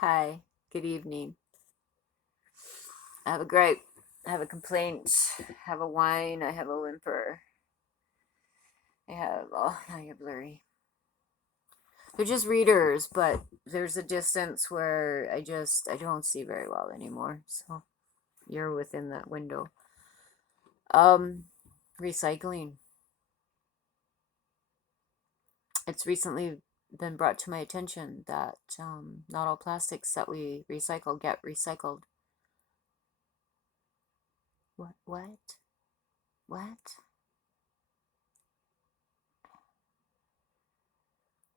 Hi, good evening. I have a gripe. I have a complaint. I have a whine. I have a whimper. Now you're blurry. They're just readers, but there's a distance where I don't see very well anymore. So you're within that window. Um, Recycling. It's recently been brought to my attention that not all plastics that we recycle get recycled. What? What? What?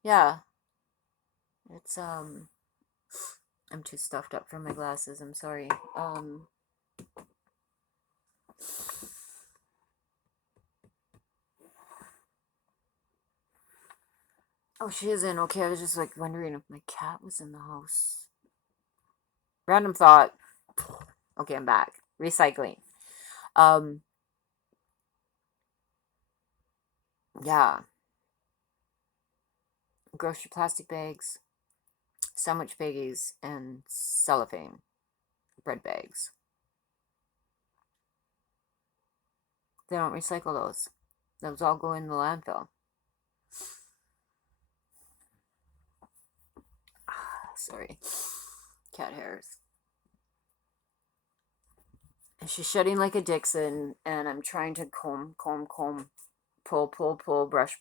Yeah, it's I'm too stuffed up for my glasses. I'm sorry. Oh, she isn't. Okay, I was just like wondering if my cat was in the house. Random thought. Okay, I'm back. Recycling. Um, yeah. Grocery plastic bags, sandwich baggies, and cellophane bread bags. They don't recycle those. Those all go in the landfill. Sorry. Cat hairs. And she's shedding like a Dixon, and I'm trying to comb, pull, brush,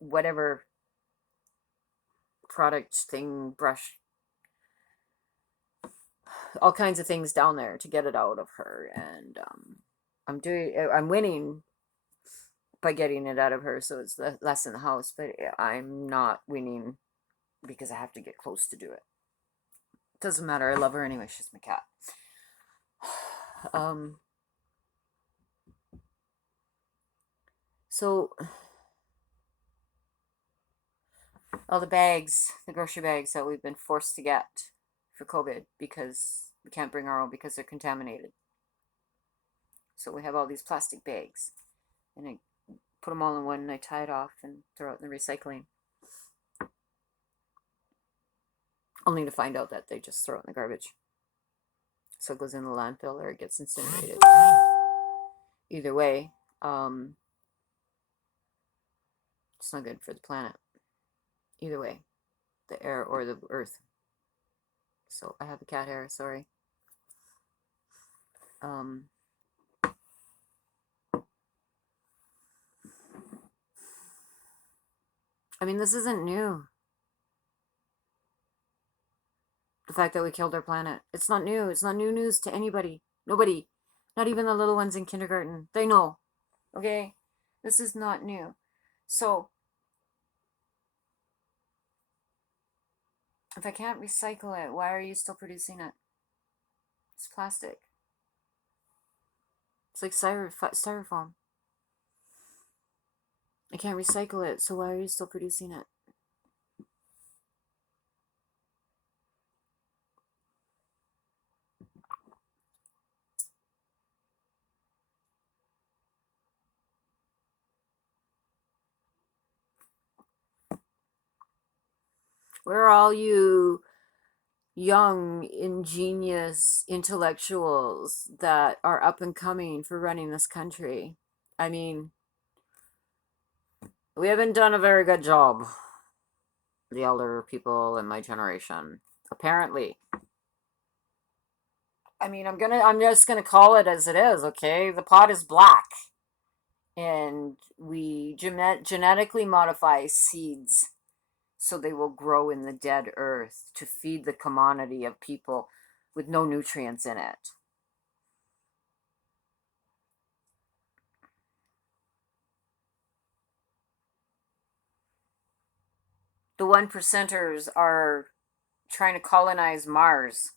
whatever product thing, brush, all kinds of things down there to get it out of her. And I'm winning by getting it out of her, so it's less in the house, but I'm not winning because I have to get close to do it. Doesn't matter. I love her anyway. She's my cat. um, so all the bags, the grocery bags that we've been forced to get for COVID because we can't bring our own because they're contaminated. So we have all these plastic bags, and I put them all in one, and I tie it off and throw it in the recycling. Only to find out that they just throw it in the garbage. So it goes in the landfill or it gets incinerated. Either way, it's not good for the planet. Either way, the air or the earth. So I have a cat hair, sorry. Um, I mean, this isn't new. The fact that we killed our planet. It's not new. It's not new news to anybody. Nobody. Not even the little ones in kindergarten. They know. Okay? This is not new. So, if I can't recycle it, why are you still producing it? It's plastic. It's like styrofoam. I can't recycle it, so why are you still producing it? Where are all you young, ingenious intellectuals that are up and coming for running this country? I mean, we haven't done a very good job, the elder people in my generation, apparently. I mean, I'm just gonna call it as it is, okay? The pot is black, and we genetically modify seeds so they will grow in the dead earth to feed the commodity of people with no nutrients in it. The one percenters are trying to colonize Mars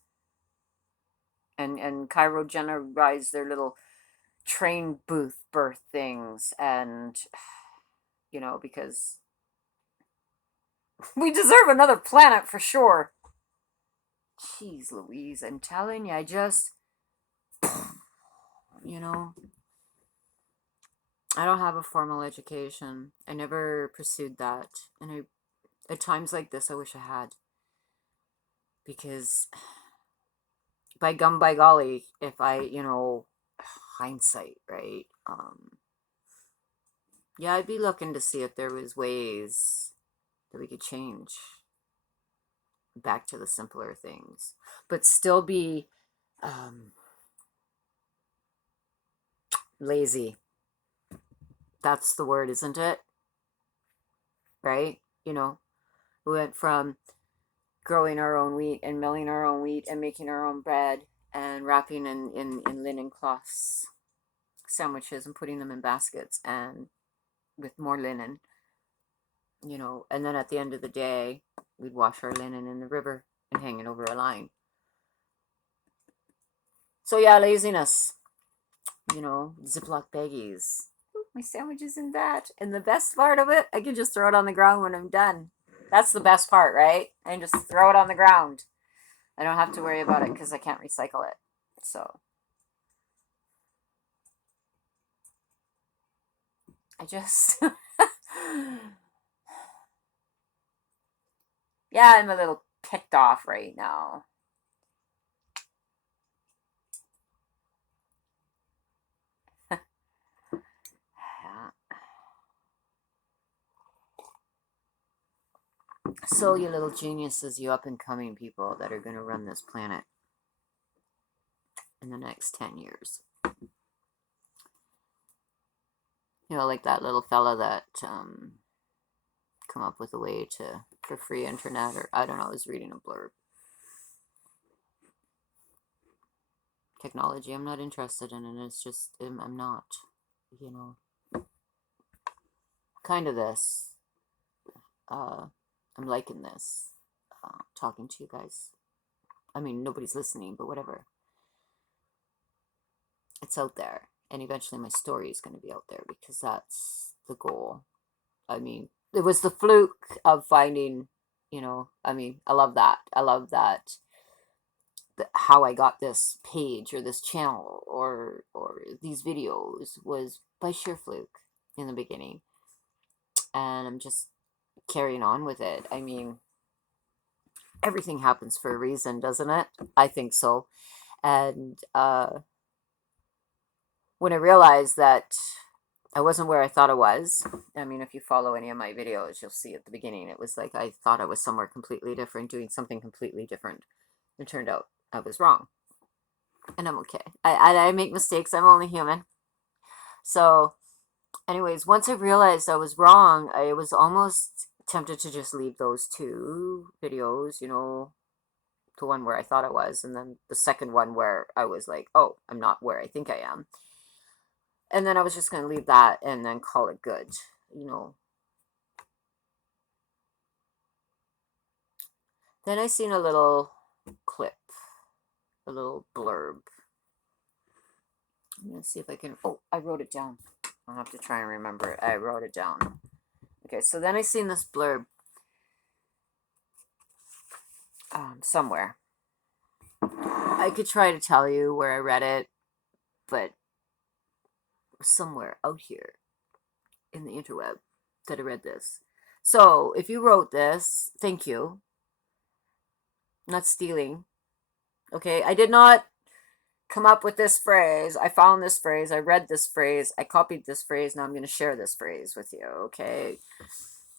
and cryogenize their little train booth birth things, and because we deserve another planet for sure. Jeez Louise, I'm telling you, you know, I don't have a formal education. I never pursued that. And at times like this, I wish I had. because by gum, by golly, if I, hindsight, right? Yeah, I'd be looking to see if there was ways that we could change back to the simpler things, but still be um, lazy. That's the word, isn't it? Right? We went from growing our own wheat and milling our own wheat and making our own bread and wrapping in linen cloths sandwiches and putting them in baskets and with more linen, and then at the end of the day, we'd wash our linen in the river and hang it over a line. So yeah, laziness, Ziploc baggies. My sandwich is in that. And the best part of it, I can just throw it on the ground when I'm done. That's the best part, right? I can just throw it on the ground. I don't have to worry about it because I can't recycle it. So I just, yeah, I'm a little ticked off right now. So, you little geniuses, you up and coming people that are going to run this planet in the next 10 years. Like that little fella that come up with a way for free internet, or I don't know, I was reading a blurb. Technology, I'm not interested in it. It's just, I'm not, kind of this. I'm liking this, talking to you guys. I mean, nobody's listening, but whatever. It's out there. And eventually my story is going to be out there because that's the goal. I mean, it was the fluke of finding, I love that. I love that how I got this page or this channel or these videos was by sheer fluke in the beginning. And I'm just carrying on with it. I mean, everything happens for a reason, doesn't it? I think so. And when I realized that I wasn't where I thought I was, I mean, if you follow any of my videos, you'll see at the beginning, it was like I thought I was somewhere completely different, doing something completely different. It turned out I was wrong. And I'm okay. I make mistakes. I'm only human. So, anyways, once I realized I was wrong, I was almost tempted to just leave those two videos, the one where I thought I was, and then the second one where I was like, oh, I'm not where I think I am. And then I was just going to leave that and then call it good, Then I seen a little clip, a little blurb. I'm going to see if I can, oh, I wrote it down. I'll have to try and remember it. I wrote it down. Okay, so then I seen this blurb somewhere. I could try to tell you where I read it, but somewhere out here in the interweb that I read this. So if you wrote this, thank you. I'm not stealing. Okay, I did not come up with this phrase. I found this phrase. I read this phrase. I copied this phrase. Now I'm going to share this phrase with you. Okay.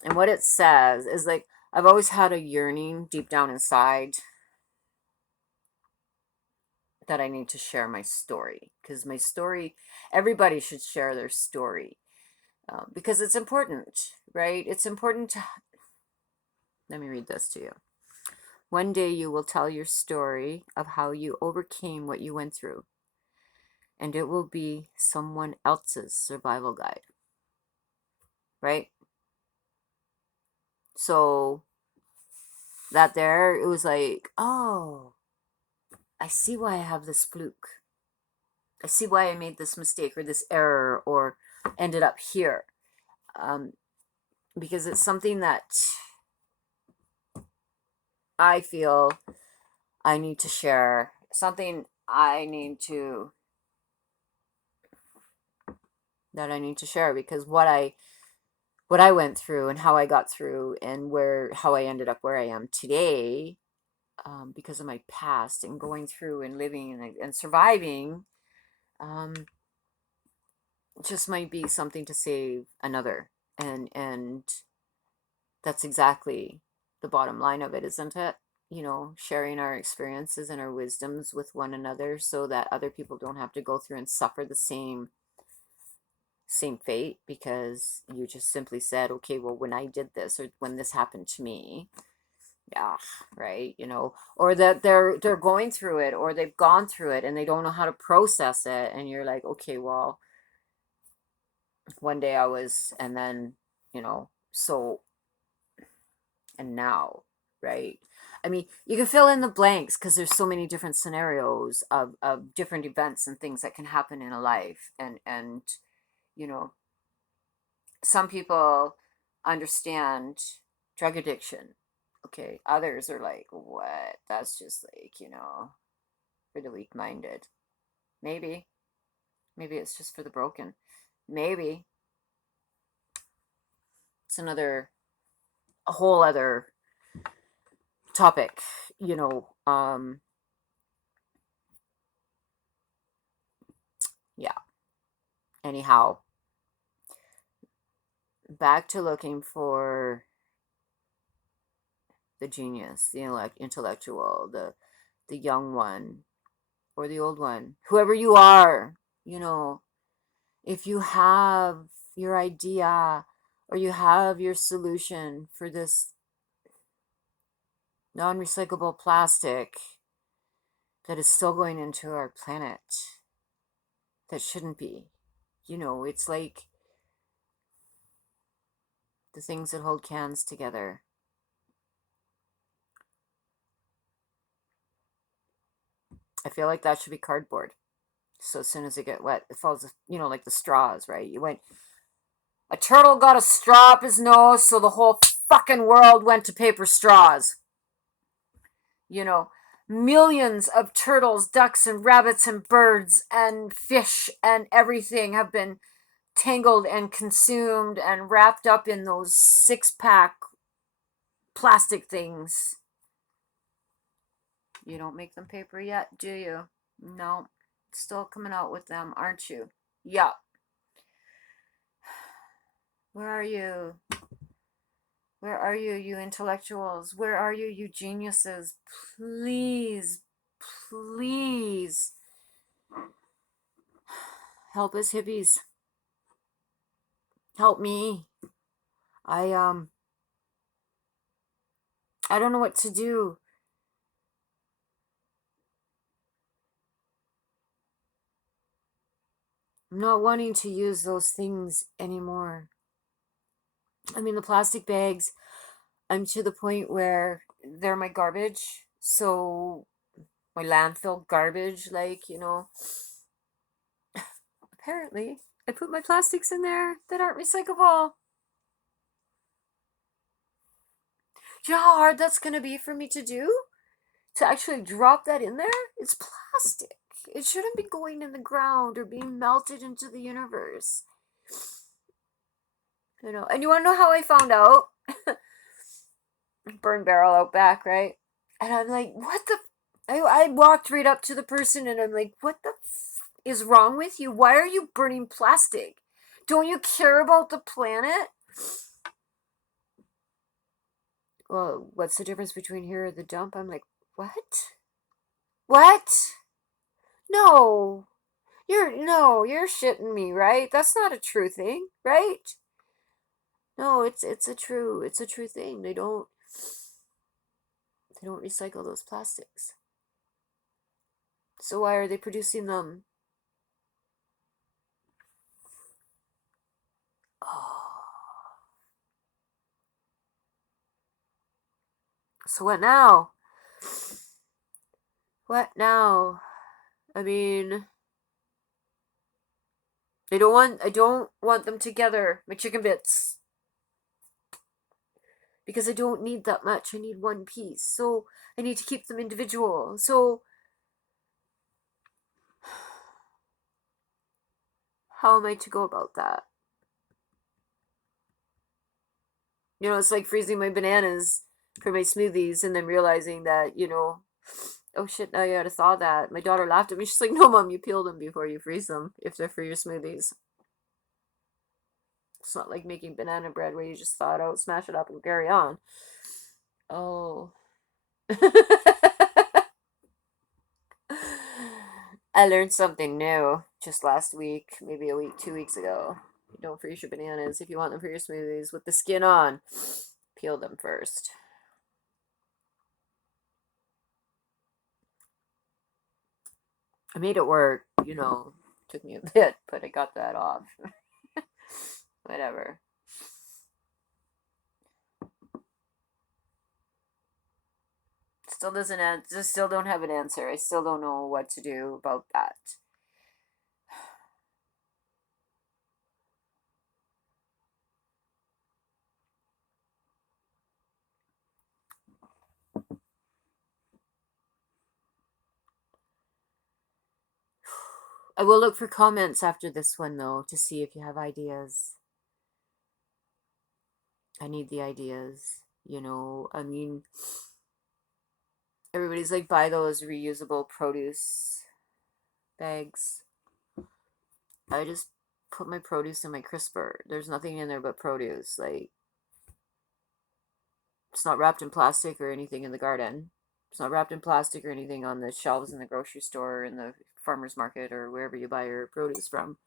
And what it says is like, I've always had a yearning deep down inside that I need to share my story, because my story, everybody should share their story, because it's important, right? It's important to, let me read this to you. One day you will tell your story of how you overcame what you went through, and it will be someone else's survival guide, right? So that there, it was like, oh, I see why I have this fluke. I see why I made this mistake or this error or ended up here. Because it's something that I feel I need to share, something that I need to share, because what I went through and how I got through and how I ended up where I am today because of my past and going through and living and surviving, um, just might be something to save another. And that's exactly the bottom line of it, isn't it? Sharing our experiences and our wisdoms with one another so that other people don't have to go through and suffer the same fate because you just simply said, okay, well, when I did this or when this happened to me, yeah, right, or that they're going through it or they've gone through it and they don't know how to process it, and you're like, okay, well, one day I was, and then, so, and now, right? I mean, you can fill in the blanks because there's so many different scenarios of different events and things that can happen in a life. And you know, some people understand drug addiction. Okay, others are like, what? That's just like, for the weak minded. Maybe. Maybe it's just for the broken. Maybe. It's a whole other topic, you know. Yeah. Anyhow, back to looking for the genius, the intellectual, the young one or the old one, whoever you are, you know, if you have your idea or you have your solution for this non-recyclable plastic that is still going into our planet that shouldn't be. It's like the things that hold cans together. I feel like that should be cardboard. So as soon as it get wet, it falls, like the straws, right? A turtle got a straw up his nose, so the whole fucking world went to paper straws. You know, millions of turtles, ducks, and rabbits, and birds, and fish, and everything have been tangled and consumed and wrapped up in those 6-pack plastic things. You don't make them paper yet, do you? No. Still coming out with them, aren't you? Yeah. Where are you? Where are you, you intellectuals? Where are you, you geniuses? Please, please help us hippies. Help me. I I don't know what to do. I'm not wanting to use those things anymore. I mean, the plastic bags, I'm to the point where they're my garbage. So, my landfill garbage, like, apparently, I put my plastics in there that aren't recyclable. Do you know how hard that's going to be for me to do? To actually drop that in there? It's plastic. It shouldn't be going in the ground or being melted into the universe. And you want to know how I found out? Burn barrel out back, right? And I'm like, what the? I walked right up to the person and I'm like, what the is wrong with you? Why are you burning plastic? Don't you care about the planet? Well, what's the difference between here and the dump? I'm like, what? What? No. You're shitting me, right? That's not a true thing, right? No, it's a true thing. They don't recycle those plastics. So why are they producing them? Oh. So what now? What now? I mean, I don't want them together, my chicken bits. Because I don't need that much. I need one piece. So I need to keep them individual. So how am I to go about that? It's like freezing my bananas for my smoothies, and then realizing that, oh shit, now you gotta thaw that. My daughter laughed at me. She's like, no, mom, you peel them before you freeze them if they're for your smoothies. It's not like making banana bread where you just thaw it out, smash it up, and carry on. Oh. I learned something new just last week, maybe a week, 2 weeks ago. You don't freeze your bananas if you want them for your smoothies with the skin on. Peel them first. I made it work, took me a bit, but I got that off. Whatever. Still doesn't answer, still don't have an answer. I still don't know what to do about that. I will look for comments after this one though to see if you have ideas. I need the ideas, I mean, everybody's like, buy those reusable produce bags. I just put my produce in my crisper. There's nothing in there but produce. Like, it's not wrapped in plastic or anything in the garden. It's not wrapped in plastic or anything on the shelves in the grocery store or in the farmer's market or wherever you buy your produce from.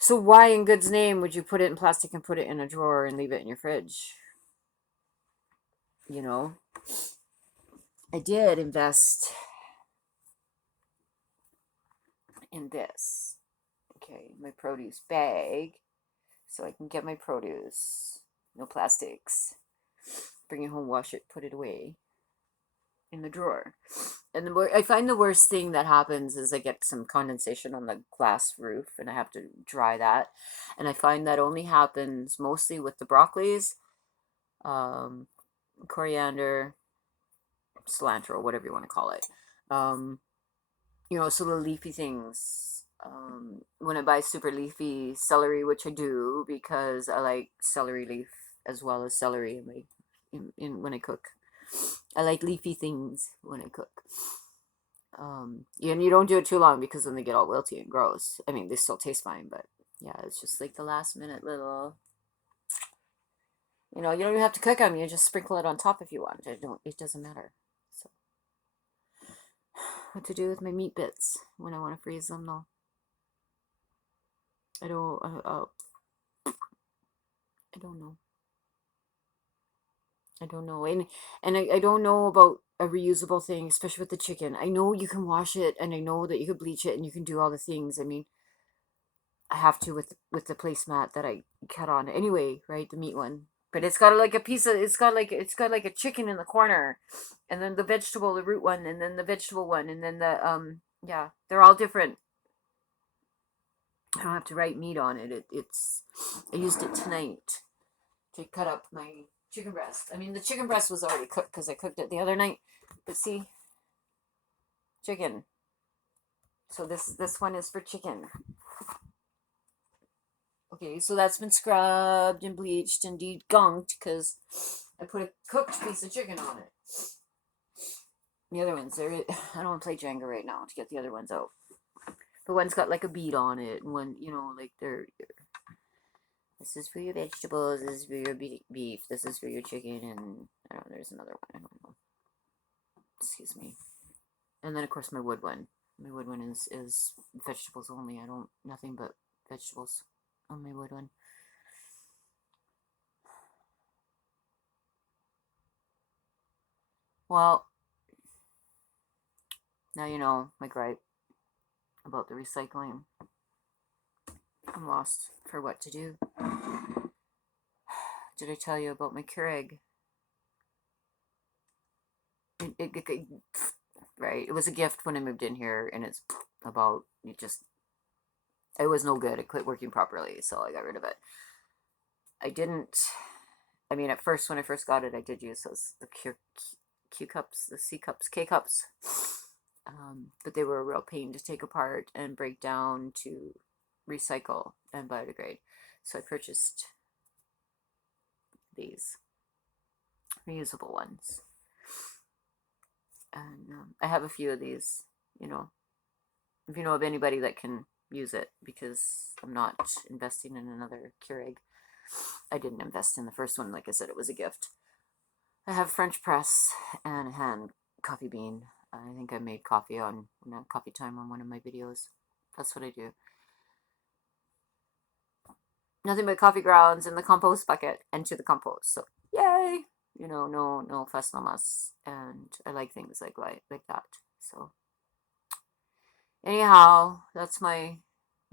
So why in good's name would you put it in plastic and put it in a drawer and leave it in your fridge? You know? I did invest in this. Okay, my produce bag. So I can get my produce. No plastics. Bring it home, wash it, put it away in the drawer. And I find the worst thing that happens is I get some condensation on the glass roof and I have to dry that. And I find that only happens mostly with the broccolis, um, coriander, cilantro, whatever you want to call it. Um, so the leafy things. When I buy super leafy celery, which I do because I like celery leaf as well as celery in when I cook. I like leafy things when I cook. And you don't do it too long because then they get all wilty and gross. I mean, they still taste fine, but yeah, it's just like the last minute little. You don't even have to cook them. You just sprinkle it on top if you want. It doesn't matter. So, what to do with my meat bits when I want to freeze them though? I don't. I don't know. I don't know. And I don't know about a reusable thing, especially with the chicken. I know you can wash it and I know that you could bleach it and you can do all the things. I mean, I have to with the placemat that I cut on anyway, right? The meat one. But it's got like a piece of it's got like a chicken in the corner, and then the vegetable, the root one, and then the vegetable one, and then the yeah, they're all different. I don't have to write meat on it. It's I used it tonight to cut up my chicken breast. I mean, the chicken breast was already cooked because I cooked it the other night. But see, chicken. So this one is for chicken. Okay, so that's been scrubbed and bleached and degunked because I put a cooked piece of chicken on it. The other ones, I don't want to play Jenga right now to get the other ones out. The one's got like a bead on it, and one, like this is for your vegetables, this is for your beef, this is for your chicken, and I don't know, there's another one, I don't know. Excuse me. And then of course my wood one. My wood one is vegetables only. I don't nothing but vegetables on my wood one. Well, now you know my gripe about the recycling. I'm lost for what to do. Did I tell you about my Keurig? Right. It was a gift when I moved in here, and it's about it was no good. It quit working properly, so I got rid of it. I didn't. I mean, at first when I first got it, I did use those the Q cups, the C cups, K cups, but they were a real pain to take apart and break down to recycle and biodegrade. So I purchased these. reusable ones. And I have a few of these, you know, if you know of anybody that can use it, because I'm not investing in another Keurig. I didn't invest in the first one. Like I said, it was a gift. I have French press and a hand coffee bean. I think I made coffee on coffee time on one of my videos. That's what I do. Nothing but coffee grounds in the compost bucket and to the compost. So yay! You know, no fuss, no muss. And I like things like that. So anyhow, that's my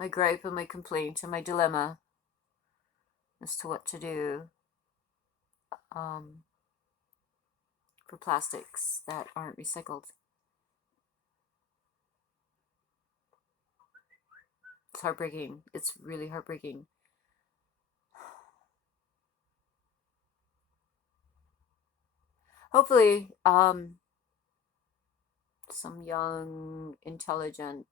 gripe and my complaint and my dilemma as to what to do um, for plastics that aren't recycled. It's heartbreaking. It's really heartbreaking. Hopefully, some young, intelligent,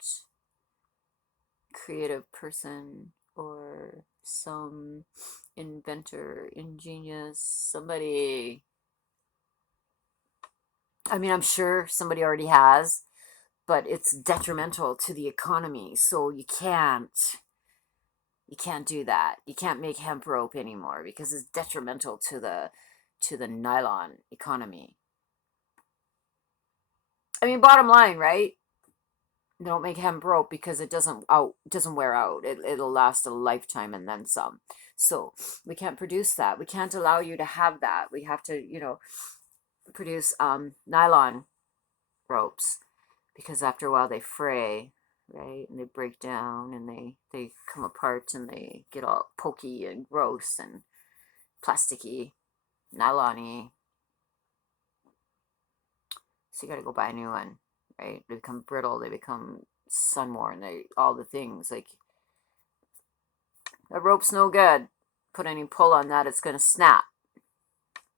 creative person or some inventor, ingenious, somebody. I mean, I'm sure somebody already has, but it's detrimental to the economy. So you can't do that. You can't make hemp rope anymore because it's detrimental to the nylon economy. I mean, bottom line, right? Don't make hemp rope because it doesn't wear out. It'll last a lifetime and then some. So we can't produce that. We can't allow you to have that. We have to, produce nylon ropes because after a while they fray, right? And they break down and they come apart and they get all pokey and gross and plasticky, nylon-y. So you got to go buy a new one, right? They become brittle, they become sun-worn, they all the things. Like a rope's no good. Put any pull on that, it's gonna snap.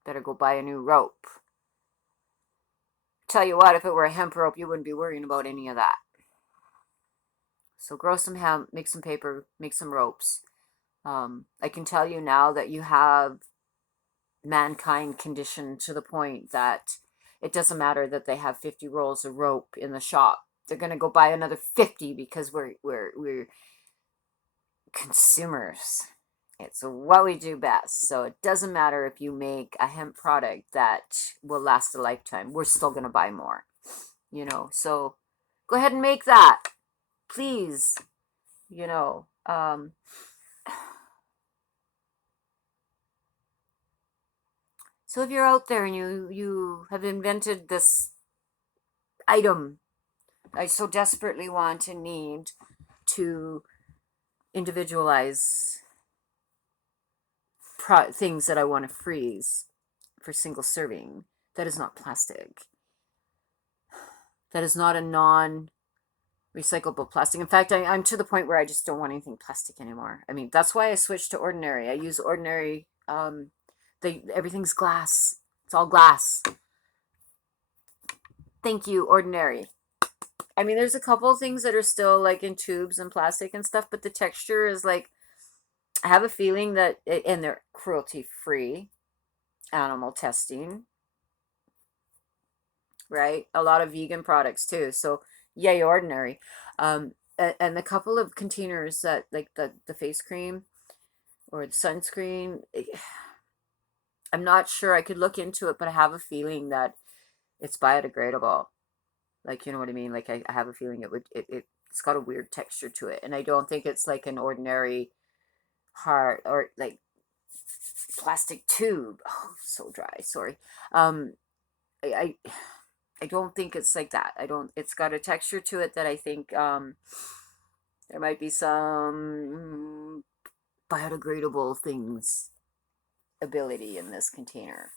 Better go buy a new rope. Tell you what, if it were a hemp rope, you wouldn't be worrying about any of that. So grow some hemp, make some paper, make some ropes. I can tell you now that you have mankind conditioned to the point that it doesn't matter that they have 50 rolls of rope in the shop. They're gonna go buy another 50 because we're consumers. It's what we do best. So it doesn't matter if you make a hemp product that will last a lifetime. We're still gonna buy more. So go ahead and make that, please. You know, so if you're out there and you have invented this item I so desperately want and need to individualize things that I want to freeze for single serving, that is not plastic. That is not a non recyclable plastic. In fact, I'm to the point where I just don't want anything plastic anymore. I mean, that's why I switched to Ordinary. I use Ordinary. Everything's glass. It's all glass. Thank you, Ordinary. I mean, there's a couple of things that are still like in tubes and plastic and stuff, but the texture is like, I have a feeling that, and they're cruelty free, animal testing, right? A lot of vegan products too. So, yay, Ordinary. And the couple of containers that, like the face cream or the sunscreen, I'm not sure. I could look into it, but I have a feeling that it's biodegradable. Like, you know what I mean? Like, I have a feeling it's got a weird texture to it. And I don't think it's like an ordinary hard or like plastic tube. Oh, so dry. Sorry. I I don't think it's like that. I don't. It's got a texture to it that I think there might be some biodegradable things ability in this container,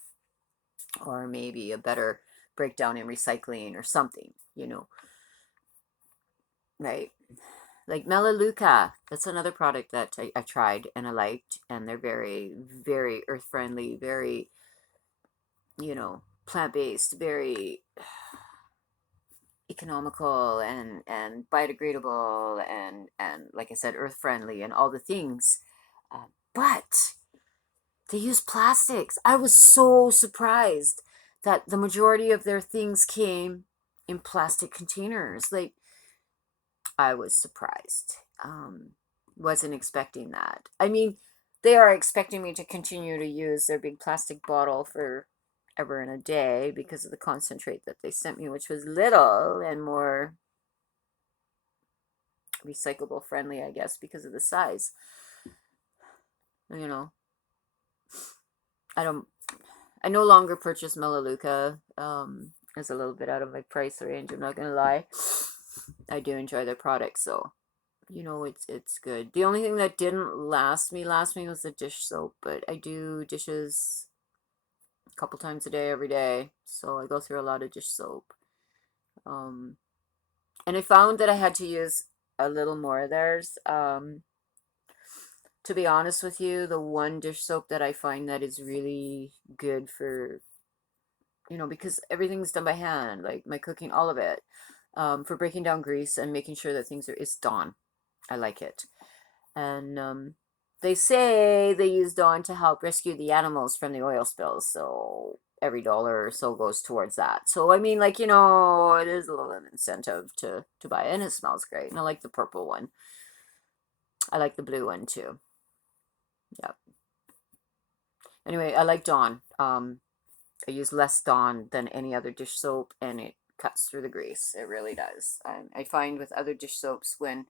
or maybe a better breakdown in recycling or something. Right? Like Melaleuca, that's another product that I tried and I liked, and they're very, very earth friendly, very, plant based, very economical and biodegradable and like I said, earth friendly and all the things. But They use plastics. I was so surprised that the majority of their things came in plastic containers. Like, I was surprised. Wasn't expecting that. I mean, they are expecting me to continue to use their big plastic bottle for ever and a day because of the concentrate that they sent me, which was little and more recyclable friendly, I guess, because of the size. You know, I don't. I no longer purchase Melaleuca. It's a little bit out of my price range. I'm not gonna lie. I do enjoy their products, so it's good. The only thing that didn't last me was the dish soap, but I do dishes a couple times a day, every day, so I go through a lot of dish soap. Um, and I found that I had to use a little more of theirs. To be honest with you, the one dish soap that I find that is really good for, because everything's done by hand, like my cooking, all of it, for breaking down grease and making sure that things are, is Dawn. I like it. And they say they use Dawn to help rescue the animals from the oil spills. So every dollar or so goes towards that. So I mean, like, it is a little incentive to buy it, and it smells great. And I like the purple one. I like the blue one too. Yeah. Anyway, I like Dawn. I use less Dawn than any other dish soap, and it cuts through the grease. It really does. I find with other dish soaps, when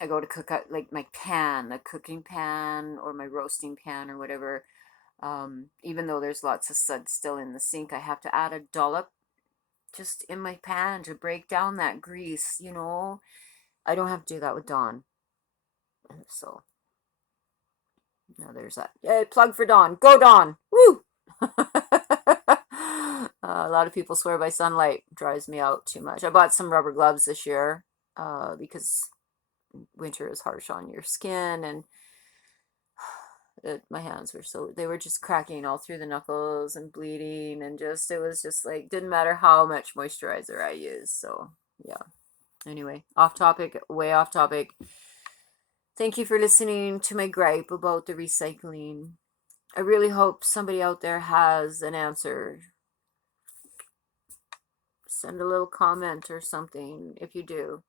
I go to cook out, like my pan, the cooking pan or my roasting pan or whatever, even though there's lots of suds still in the sink, I have to add a dollop just in my pan to break down that grease. I don't have to do that with Dawn. So, now there's that. Yay, plug for Dawn. Go Dawn! Woo! A lot of people swear by sunlight. Drives me out too much. I bought some rubber gloves this year because winter is harsh on your skin, and my hands were they were just cracking all through the knuckles and bleeding, and it was just like, didn't matter how much moisturizer I used. So yeah. Anyway, off topic, way off topic. Thank you for listening to my gripe about the recycling. I really hope somebody out there has an answer. Send a little comment or something if you do.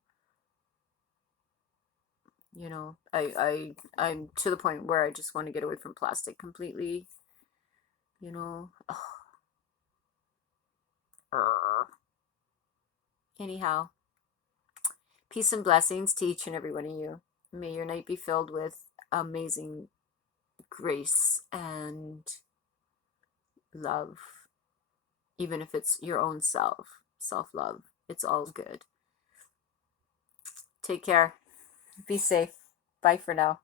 I'm to the point where I just want to get away from plastic completely. Anyhow, peace and blessings to each and every one of you. May your night be filled with amazing grace and love, even if it's your own self love. It's all good. Take care. Be safe. Bye for now.